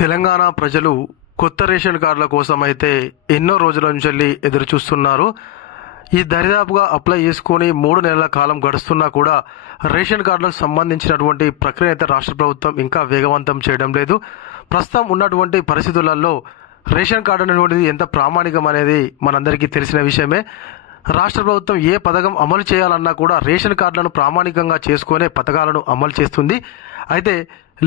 తెలంగాణ ప్రజలు కొత్త రేషన్ కార్డుల కోసం అయితే ఎన్నో రోజుల నుంచి వెళ్ళి ఎదురు చూస్తున్నారు ఈ దరిదాపుగా అప్లై చేసుకొని మూడు నెలల కాలం గడుస్తున్నా కూడా రేషన్ కార్డులకు సంబంధించినటువంటి ప్రక్రియ అయితే రాష్ట్ర ప్రభుత్వం ఇంకా వేగవంతం చేయడం లేదు. ప్రస్తుతం ఉన్నటువంటి పరిస్థితులలో రేషన్ కార్డు అనేటువంటిది ఎంత ప్రామాణికం అనేది మనందరికీ తెలిసిన విషయమే. రాష్ట్ర ప్రభుత్వం ఏ పథకం అమలు చేయాలన్నా కూడా రేషన్ కార్డులను ప్రామాణికంగా చేసుకునే పథకాలను అమలు చేస్తుంది. అయితే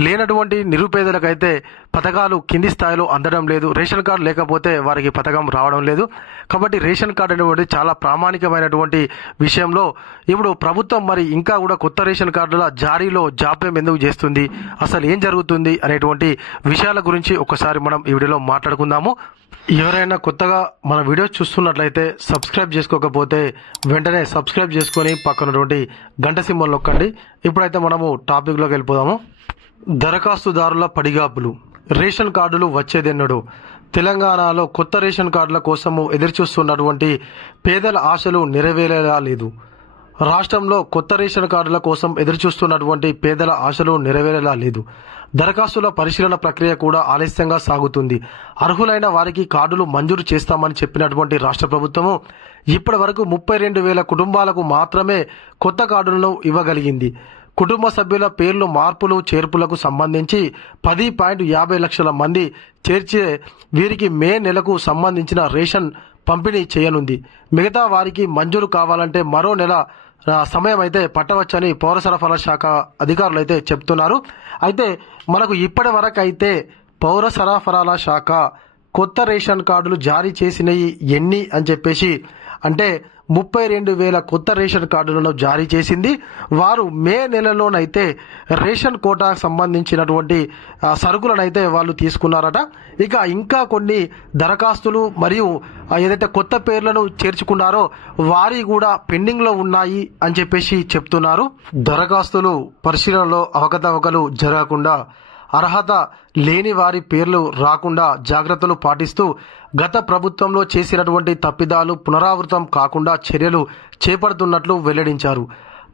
లేనటువంటి నిరుపేదలకైతే పథకాలు కింది స్థాయిలో అందడం లేదు. రేషన్ కార్డు లేకపోతే వారికి పథకం రావడం లేదు. కాబట్టి రేషన్ కార్డు అనేటువంటి చాలా ప్రామాణికమైనటువంటి విషయంలో ఇప్పుడు ప్రభుత్వం మరి ఇంకా కూడా కొత్త రేషన్ కార్డుల జారీలో జాప్యం ఎందుకు చేస్తుంది? అసలు ఏం జరుగుతుంది? అనేటువంటి విషయాల గురించి ఒకసారి మనం ఈ వీడియోలో మాట్లాడుకుందాము. ఎవరైనా కొత్తగా మన వీడియోస్ చూస్తున్నట్లయితే సబ్స్క్రైబ్ చేసుకోకపోతే వెంటనే సబ్స్క్రైబ్ చేసుకొని పక్కనటువంటి గంట సింబల్ నొక్కండి. ఇప్పుడైతే మనము టాపిక్లోకి వెళ్ళిపోదాము. దరఖాస్తుదారుల పడిగాపులు. రేషన్ కార్డులు వచ్చేదెన్నడు. తెలంగాణలో కొత్త రేషన్ కార్డుల కోసము ఎదురుచూస్తున్నటువంటి పేదల ఆశలు నెరవేరేలా లేదు. రాష్ట్రంలో కొత్త రేషన్ కార్డుల కోసం ఎదురుచూస్తున్నటువంటి పేదల ఆశలు నెరవేరేలా లేదు. దరఖాస్తుల పరిశీలన ప్రక్రియ కూడా ఆలస్యంగా సాగుతుంది. అర్హులైన వారికి కార్డులు మంజూరు చేస్తామని చెప్పినటువంటి రాష్ట్ర ప్రభుత్వము ఇప్పటి వరకు ముప్పై రెండు వేల కుటుంబాలకు మాత్రమే కొత్త కార్డులను ఇవ్వగలిగింది. కుటుంబ సభ్యుల పేర్లు మార్పులు చేర్పులకు సంబంధించి పది పాయింట్ యాభై లక్షల మంది చేర్చే వీరికి మే నెలకు సంబంధించిన రేషన్ పంపిణీ చేయనుంది. మిగతా వారికి మంజూరు కావాలంటే మరో నెల సమయం అయితే పట్టవచ్చని పౌర సరఫరాల శాఖ అధికారులు అయితే చెప్తున్నారు. అయితే మనకు ఇప్పటి వరకు అయితే పౌర సరఫరాల శాఖ కొత్త రేషన్ కార్డులు జారీ చేసినవి ఎన్ని అని చెప్పేసి అంటే ముప్పై రెండు వేల కొత్త రేషన్ కార్డులను జారీ చేసింది. వారు మే నెలలోనైతే రేషన్ కోటాకు సంబంధించినటువంటి సరుకులనైతే వాళ్ళు తీసుకున్నారట. ఇక ఇంకా కొన్ని దరఖాస్తులు మరియు ఏదైతే కొత్త పేర్లను చేర్చుకున్నారో వారి కూడా పెండింగ్లో ఉన్నాయి అని చెప్పేసి చెప్తున్నారు. దరఖాస్తులు పరిశీలనలో అవకతవకలు జరగకుండా అర్హత లేని వారి పేర్లు రాకుండా జాగ్రత్తలు పాటిస్తూ గత ప్రభుత్వంలో చేసినటువంటి తప్పిదాలు పునరావృతం కాకుండా చర్యలు చేపడుతున్నట్లు వెల్లడించారు.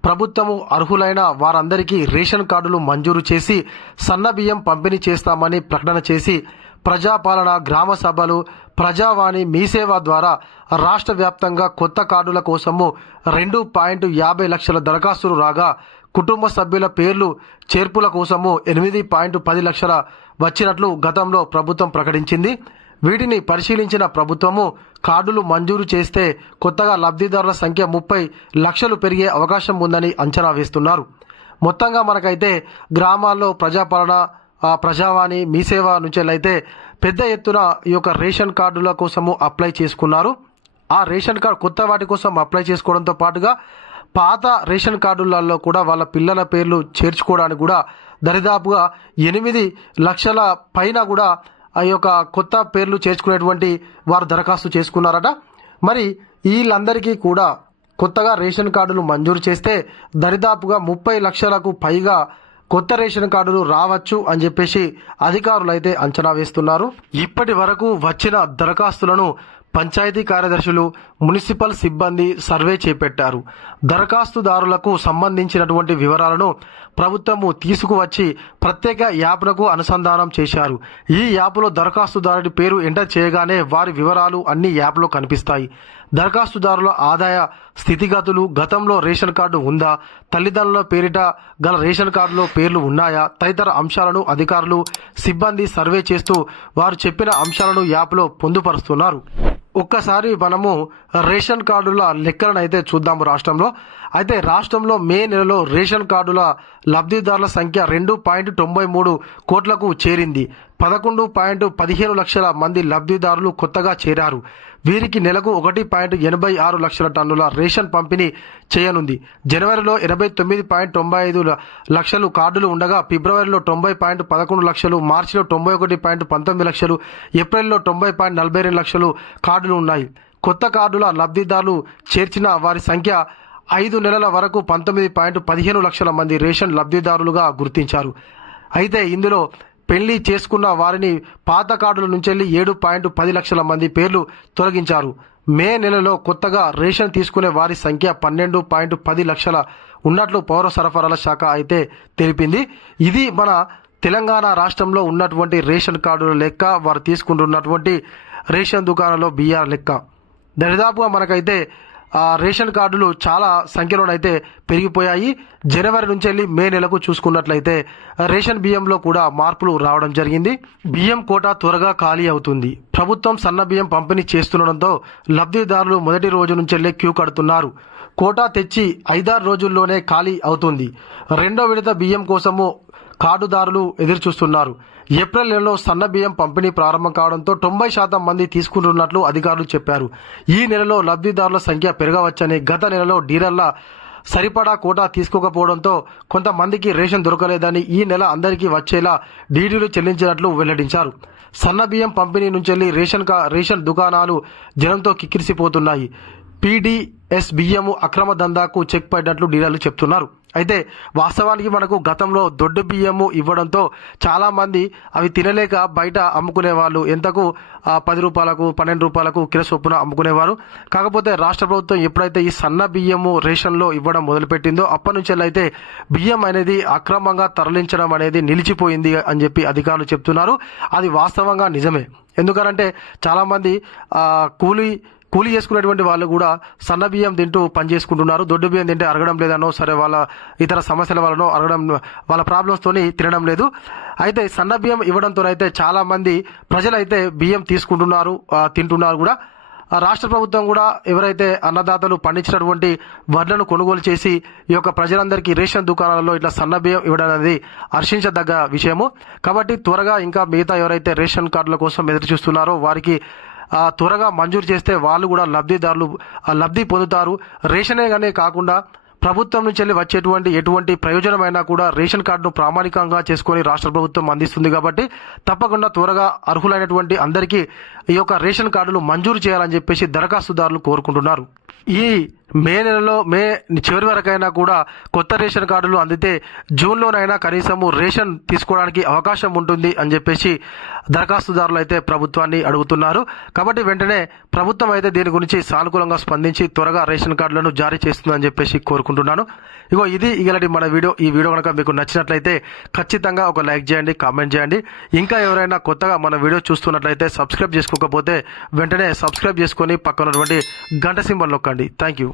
ప్రభుత్వము అర్హులైన వారందరికీ రేషన్ కార్డులు మంజూరు చేసి సన్నబియ్యం పంపిణీ చేస్తామని ప్రకటన చేసి ప్రజాపాలన గ్రామ సభలు ప్రజావాణి మీసేవ ద్వారా రాష్ట్ర వ్యాప్తంగా కొత్త కార్డుల కోసము రెండు పాయింట్ యాభై లక్షల దరఖాస్తులు రాగా కుటుంబ సభ్యుల పేర్లు చేర్పుల కోసము ఎనిమిది పాయింట్ పది లక్షల వచ్చినట్లు గతంలో ప్రభుత్వం ప్రకటించింది. వీటిని పరిశీలించిన ప్రభుత్వము కార్డులు మంజూరు చేస్తే కొత్తగా లబ్ధిదారుల సంఖ్య ముప్పై లక్షలు పెరిగే అవకాశం ఉందని అంచనా వేస్తున్నారు. మొత్తంగా మనకైతే గ్రామాల్లో ప్రజాపాలన ప్రజావాణి మీ సేవ నుంచి పెద్ద ఎత్తున ఈ యొక్క రేషన్ కార్డుల కోసము అప్లై చేసుకున్నారు. ఆ రేషన్ కార్డు కొత్త వాటి కోసం అప్లై చేసుకోవడంతో పాటుగా పాత రేషన్ కార్డులలో కూడా వాళ్ళ పిల్లల పేర్లు చేర్చుకోవడానికి కూడా దరిదాపుగా ఎనిమిది లక్షల పైన కూడా ఆ యొక్క కొత్త పేర్లు చేర్చుకునేటువంటి వారు దరఖాస్తు చేసుకున్నారట. మరి వీళ్ళందరికీ కూడా కొత్తగా రేషన్ కార్డులు మంజూరు చేస్తే దరిదాపుగా ముప్పై లక్షలకు పైగా కొత్త రేషన్ కార్డులు రావచ్చు అని చెప్పేసి అధికారులు అయితే అంచనా వేస్తున్నారు. ఇప్పటి వరకు వచ్చిన దరఖాస్తులను పంచాయతీ కార్యదర్శులు మున్సిపల్ సిబ్బంది సర్వే చేపట్టారు. దరఖాస్తుదారులకు సంబంధించినటువంటి వివరాలను ప్రభుత్వము తీసుకువచ్చి ప్రత్యేక యాప్లకు అనుసంధానం చేశారు. ఈ యాప్లో దరఖాస్తుదారుడి పేరు ఎంటర్ చేయగానే వారి వివరాలు అన్ని యాప్లో కనిపిస్తాయి. దరఖాస్తుదారుల ఆదాయ స్థితిగతులు గతంలో రేషన్ కార్డు ఉందా తల్లిదండ్రుల పేరిట గల రేషన్ కార్డులో పేర్లు ఉన్నాయా తదితర అంశాలను అధికారులు సిబ్బంది సర్వే చేస్తూ వారు చెప్పిన అంశాలను యాప్లో పొందుపరుస్తున్నారు. ఒక్కసారి మనము రేషన్ కార్డుల లెక్కలను అయితే చూద్దాము రాష్ట్రంలో. అయితే రాష్ట్రంలో మే నెలలో రేషన్ కార్డుల లబ్ధిదారుల సంఖ్య రెండు పాయింట్ తొంభై మూడు కోట్లకు చేరింది. పదకొండు పాయింట్ పదిహేను లక్షల మంది లబ్ధిదారులు కొత్తగా చేరారు. వీరికి నెలకు ఒకటి పాయింట్ ఎనభై ఆరు లక్షల టన్నుల రేషన్ పంపిణీ చేయనుంది. జనవరిలో ఎనభై తొమ్మిది పాయింట్ తొంభై ఐదు లక్షలు కార్డులు ఉండగా ఫిబ్రవరిలో తొంభై పాయింట్ పదకొండు లక్షలు మార్చిలో తొంభై ఒకటి పాయింట్ పంతొమ్మిది లక్షలు ఏప్రిల్లో తొంభై పాయింట్ నలభై రెండు లక్షలు కార్డులు ఉన్నాయి. కొత్త కార్డుల లబ్ధిదారులు చేర్చిన వారి సంఖ్య ఐదు నెలల వరకు పంతొమ్మిది పాయింట్ పదిహేను లక్షల మంది రేషన్ లబ్ధిదారులుగా గుర్తించారు. అయితే ఇందులో పెళ్ళి చేసుకున్న వారిని పాత కార్డుల నుంచి ఏడు పాయింట్ పది లక్షల మంది పేర్లు తొలగించారు. మే నెలలో కొత్తగా రేషన్ తీసుకునే వారి సంఖ్య పన్నెండు పాయింట్ పది లక్షల ఉన్నట్లు పౌర సరఫరాల శాఖ అయితే తెలిపింది. ఇది మన తెలంగాణ రాష్ట్రంలో ఉన్నటువంటి రేషన్ కార్డుల లెక్క వారు తీసుకుంటున్నటువంటి రేషన్ దుకాణంలో బియ్యాల లెక్క. దరిదాపుగా మనకైతే రేషన్ కార్డులు చాలా సంఖ్యలోనైతే పెరిగిపోయాయి. జనవరి నుంచి వెళ్ళి మే నెలకు చూసుకున్నట్లయితే రేషన్ బియ్యంలో కూడా మార్పులు రావడం జరిగింది. బియ్యం కోటా త్వరగా ఖాళీ అవుతుంది. ప్రభుత్వం సన్న బియ్యం పంపిణీ చేస్తుండడంతో లబ్ధిదారులు మొదటి రోజు నుంచి వెళ్ళి క్యూ కడుతున్నారు. కోటా తెచ్చి ఐదారు రోజుల్లోనే ఖాళీ అవుతుంది. రెండో విడత బియ్యం కోసము కార్డుదారులు ఎదురుచూస్తున్నారు. ఏప్రిల్ నెలలో సన్న బియ్యం పంపిణీ ప్రారంభం కావడంతో తొంభై శాతం మంది తీసుకుంటున్నట్లు అధికారులు చెప్పారు. ఈ నెలలో లబ్ధిదారుల సంఖ్య పెరగవచ్చని గత నెలలో డీలర్ల సరిపడా కోటా తీసుకోకపోవడంతో కొంతమందికి రేషన్ దొరకలేదని ఈ నెల అందరికీ వచ్చేలా డీడీలు చెల్లించినట్లు వెల్లడించారు. సన్న బియ్యం పంపిణీ నుంచి వెళ్ళి రేషన్ కా రేషన్ దుకాణాలు జనంతో కిక్కిరిసిపోతున్నాయి. పీడీఎస్ బియ్యము అక్రమ దందాకు చెక్ పడినట్లు డీలర్లు చెప్తున్నారు. అయితే వాస్తవానికి మనకు గతంలో దొడ్డు బియ్యము ఇవ్వడంతో చాలామంది అవి తినలేక బయట అమ్ముకునే వాళ్ళు ఎంతకు పది రూపాయలకు పన్నెండు రూపాయలకు కిలో చొప్పున అమ్ముకునేవారు. కాకపోతే రాష్ట్ర ప్రభుత్వం ఎప్పుడైతే ఈ సన్న బియ్యము రేషన్లో ఇవ్వడం మొదలుపెట్టిందో అప్పటి నుంచి అయితే బియ్యం అనేది అక్రమంగా తరలించడం అనేది నిలిచిపోయింది అని చెప్పి అధికారులు చెప్తున్నారు. అది వాస్తవంగా నిజమే. ఎందుకనంటే చాలామంది కూలీ కూలీ చేసుకునేటువంటి వాళ్ళు కూడా సన్న బియ్యం తింటూ పని చేసుకుంటున్నారు దొడ్డు బియ్యం తింటే అరగడం లేదనో సరే వాళ్ళ ఇతర సమస్యల వలనో అరగడం వాళ్ళ ప్రాబ్లమ్స్తోని తినడం లేదు. అయితే సన్న బియ్యం ఇవ్వడంతో అయితే చాలామంది ప్రజలైతే బియ్యం తీసుకుంటున్నారు తింటున్నారు కూడా. రాష్ట్ర ప్రభుత్వం కూడా ఎవరైతే అన్నదాతలు పండించినటువంటి వడ్లను కొనుగోలు చేసి ఈ యొక్క ప్రజలందరికీ రేషన్ దుకాణాలలో ఇట్లా సన్న బియ్యం ఇవ్వడం అనేది హర్షించదగ్గ విషయము. కాబట్టి త్వరగా ఇంకా మిగతా ఎవరైతే రేషన్ కార్డుల కోసం ఎదురు చూస్తున్నారో వారికి త్వరగా మంజూరు చేస్తే వాళ్ళు కూడా లబ్ధిదారులు ఆ, లబ్ధి పొందుతారు. రేషనే కానీ కాకుండా ప్రభుత్వం నుంచి వెళ్ళి వచ్చేటువంటి ఎటువంటి ప్రయోజనమైనా కూడా రేషన్ కార్డును ప్రామాణికంగా చేసుకొని రాష్ట్ర ప్రభుత్వం అందిస్తుంది కాబట్టి తప్పకుండా త్వరగా అర్హులైనటువంటి అందరికీ ఈ యొక్క రేషన్ కార్డులు మంజూరు చేయాలని చెప్పేసి దరఖాస్తుదారులు కోరుకుంటున్నారు. ఈ మే నెలలో మే చివరి వరకైనా కూడా కొత్త రేషన్ కార్డులు అందితే జూన్లోనైనా కనీసము రేషన్ తీసుకోవడానికి అవకాశం ఉంటుంది అని చెప్పేసి దరఖాస్తుదారులు అయితే ప్రభుత్వాన్ని అడుగుతున్నారు. కాబట్టి వెంటనే ప్రభుత్వం అయితే దీని గురించి సానుకూలంగా స్పందించి త్వరగా రేషన్ కార్డులను జారీ చేస్తుందని చెప్పేసి కోరుకుంటున్నాను. ఇగో ఇది ఇలాంటి మన వీడియో. ఈ వీడియో కనుక మీకు నచ్చినట్లయితే ఖచ్చితంగా ఒక లైక్ చేయండి కామెంట్ చేయండి. ఇంకా ఎవరైనా కొత్తగా మన వీడియో చూస్తున్నట్లయితే సబ్స్క్రైబ్ చేసుకోకపోతే వెంటనే సబ్స్క్రైబ్ చేసుకొని పక్కనటువంటి గంట సింబల్ ಮರೆಯೋದು ಮಕ್ಕಂಡಿ ಥ್ಯಾಂಕ್ ಯು